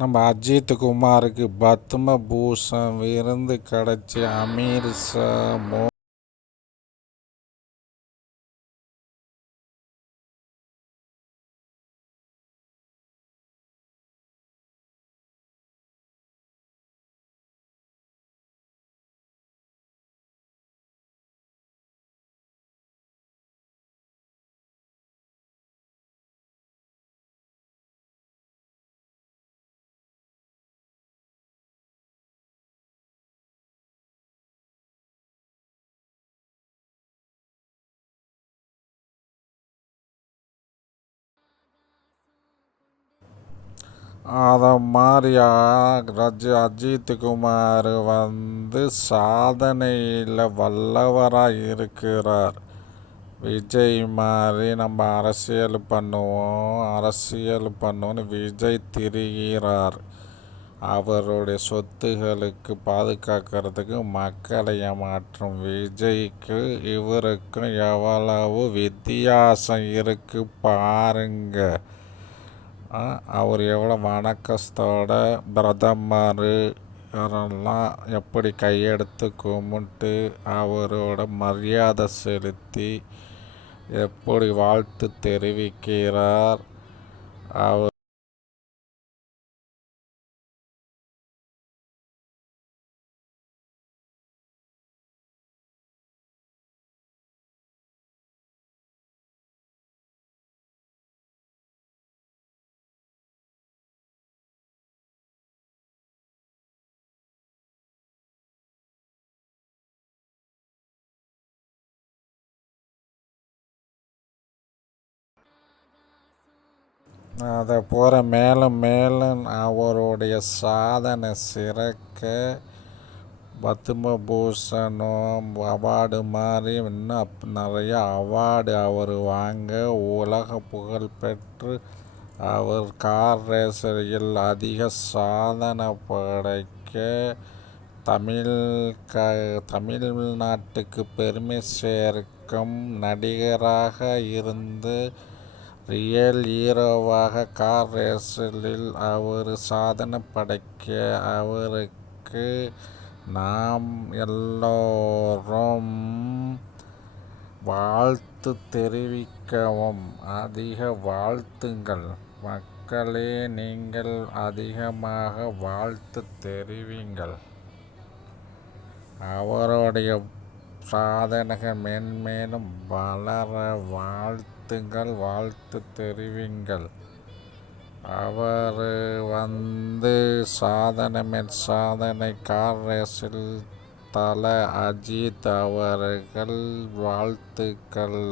நம்ம அஜித் குமாருக்கு பத்ம பூஷன் விருது கிடைச்சி அமீர் ஷா அதை மாதிரி அஜித் குமார் சாதனையில் வல்லவராக இருக்கிறார். விஜய் மாதிரி நம்ம அரசியல் பண்ணுவோன்னு விஜய் திரிகிறார். அவருடைய சொத்துகளுக்கு பாதுகாக்கிறதுக்கு மக்களை ஏமாற்றும் விஜய்க்கு இவருக்கும் எவ்வளவு வித்தியாசம் இருக்கு பாருங்க. அவர் எவ்வளோ வணக்கத்தோட பிரதமர் எல்லாம் எப்படி கையெடுத்து கும்பிட்டு அவரோட மரியாதை செலுத்தி எப்படி வாழ்த்து தெரிவிக்கிறார். அவர் அதை போகிற மேலும் மேலும் அவருடைய சாதனை சிறக்க பத்ம பூஷணும் அவார்டு மாதிரி இன்னும் நிறைய அவார்டு அவர் வாங்க உலக புகழ் பெற்று அவர் கார் ரேசரில் அதிக சாதனை படைக்க தமிழ்நாட்டுக்கு பெருமை சேர்க்கும் நடிகராக இருந்து ரியல் ஹீரோவாக கார் ரேஸில் அவர் சாதனை படைக்க அவருக்கு நாம் எல்லோரும் வாழ்த்து தெரிவிக்கவும். அதிக வாழ்த்துங்கள் மக்களே, நீங்கள் அதிகமாக வாழ்த்து தெரிவிங்கள். அவருடைய சாதனைகள் மென்மேலும் வளர வாழ்த்து தெரிவிங்கள். அவர் சாதனை மேல் சாதனை கார் ரேஸில் தல அஜித் அவர்கள் வாழ்த்துக்கள்.